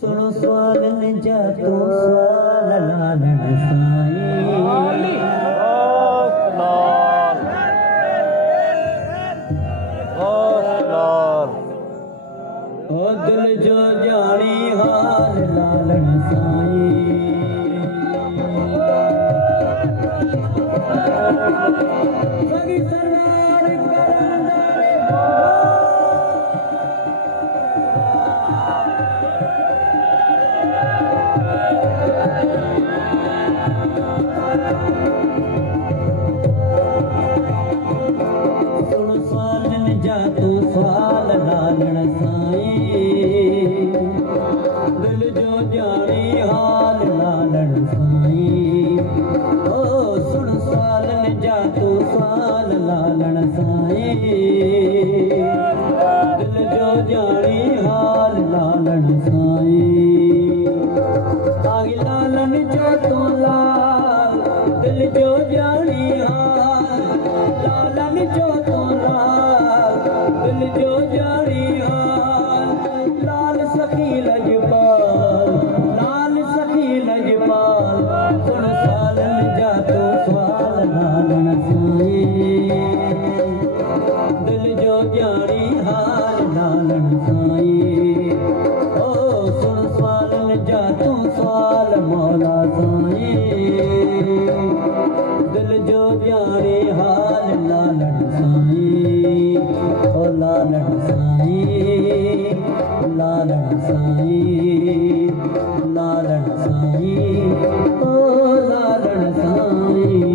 सुनो सवालन जा तू सवाल लालन साईं ओ दिल जो जानी हाल लालन साईं सगी सरदार करंदारे सुन सवालन जा तू सवाल लालन साईं दिल जो जानी हाल लालन साईं ओ सुन सवालन जा तू सवाल लालन साईं दिल जो जानी हाल लालन साईं आगे लालन जो तू लाल दिल जो जानी हाल लालन जो तू लाल दिल जो जानी हाल लाल सखी लजपाल लाल सखी लजपाल सुन सालन जा तू सवाल लालन साईं दिल जो जानी हाल लालन साईं ओ सुन सवालन जा तू सवाल मौला साईं दिल जो जानी हाल लालन साईं ओ लालन साईं लालन साईं लालन साईं ओ लालन साईं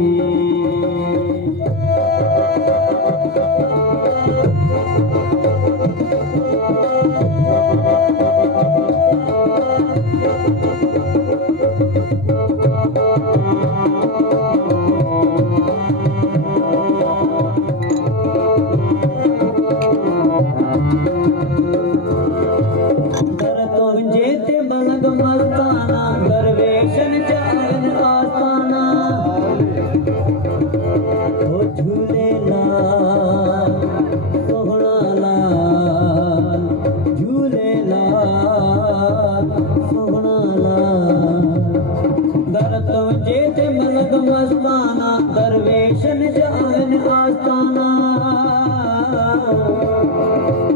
जेते बलग मस्ताना दरवेशन चाहन आस्ताना ओ झूले लाल सोहना लाल झूले लाल सोहना लाल दर तो जेते बलग मस्ताना दरवेशन चाहन आस्ताना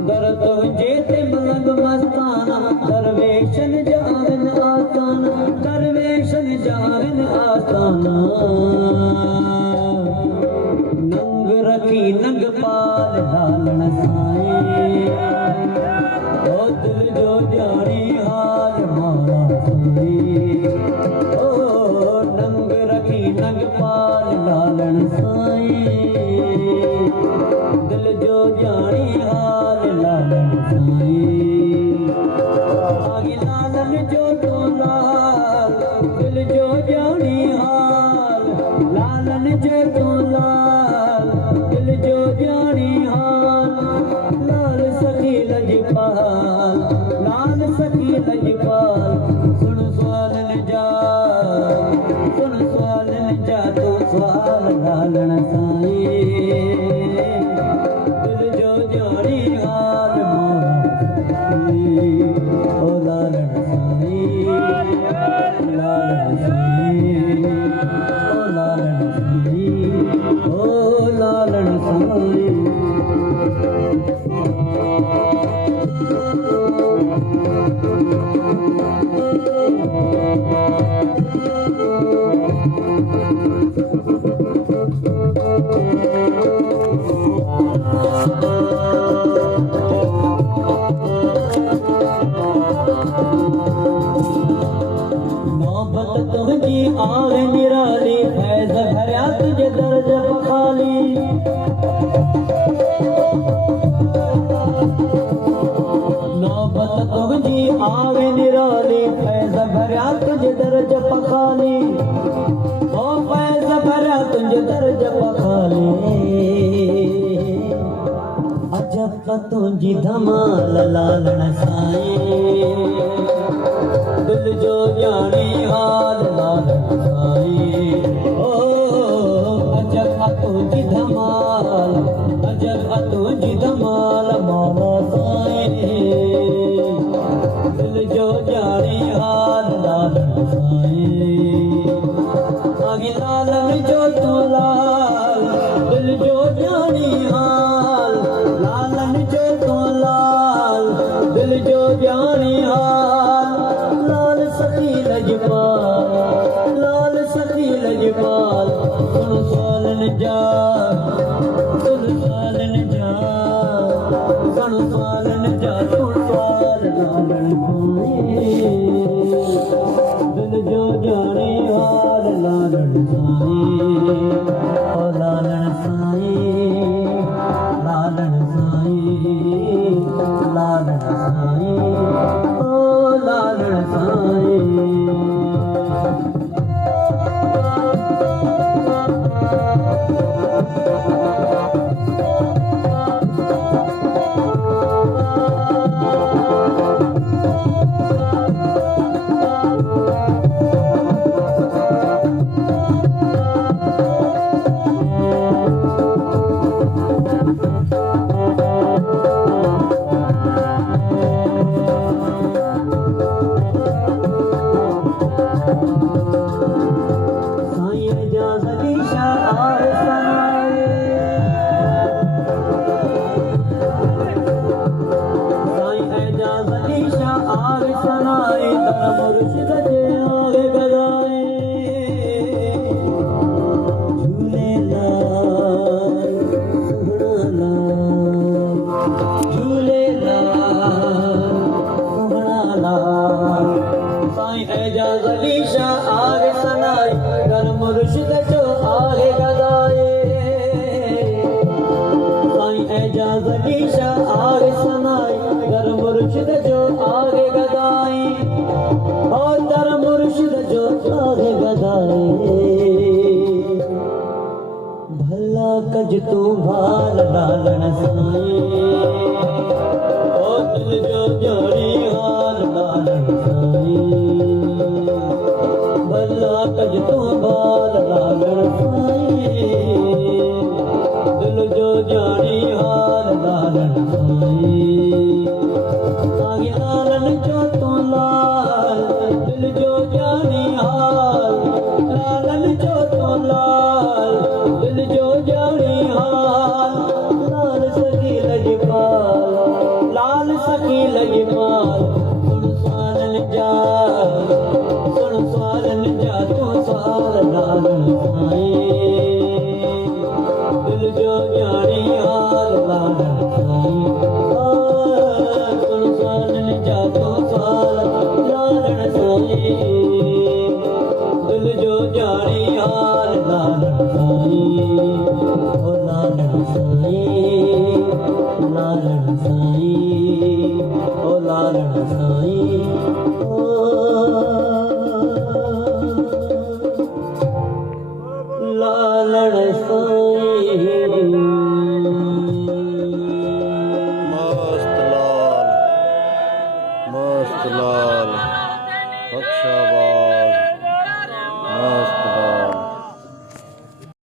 दर तो जेते बलग मस्ताना दरवेशन जान आस्ताना दरवेशन जान आस्ताना नंग रखी नंग पाल लालन साईं ओ दिल जो जानी हाल मौला साईं ओ नंग रखी नंग पाल लालन साईं दिल जो जानी हाल लालन साईं आगे लालन जो तो लाल दिल जो जानी हाल लालन जो तो लाल दिल जो जानी हाल लाल सखी लजपाल लाल सखी लजपाल सुन सवालन जा तू सवाल लालन साईं दिल जो जानी हाल ओ लालन साईं लालन साईं ओ लालन साईं ओ लालन साईं मोहब्बत तुझी आवे निराली फैज़ भरिया तुझे दर्ज बखाली मोहब्बत तुझी आवे निराली फैज़ भरिया तुझे दर्ज बखाली ओ फैज़ भरिया तुझे दर्ज बखाली अजब तुझी धमाल लालन साईं दिल जो जानी हाल लालन साईं ओ अजब तुझी धमाल अजब तुझी धमाल मौला साईं दिल जो जानी जा सुन सालन जा सुन सालन जा सुन साल लालन साईं दिल जो जाने हाल लालन साईं ओ लालन साईं लालन साईं लालन साईं ओ लालन साईं मुर्शिद जे आगे गजाए झूलेलाल सुभाणालाल साईं एजाज अली शाह आगे सनाई घर मुर्शिद जो आगे गजाए साईं एजाज अली शाह आगे सनाई घर मुर्शिद जो आगे गजाई और दर मुर्शिद जो आगे गदाए भला कज तू भाल लालन साईं ओ दिल जो जोड़ी हाल लालन साईं भला कज तू भाल लालन साईं दिल जो जानी हाल लालन साईं आगे लालन जो तू लाल दिल जो जानी हाल लालन जो तो लाल दिल जो जानी हाल लाल सखी लजपाल सुन सालन जा तू साल लालन साईं दिल जो जानी हाल लालन साईं सुन सालन जा तू साल लालन साईं दिल जो जानी हाल लालन साईं ओ लालन साईं ओ लालन साईं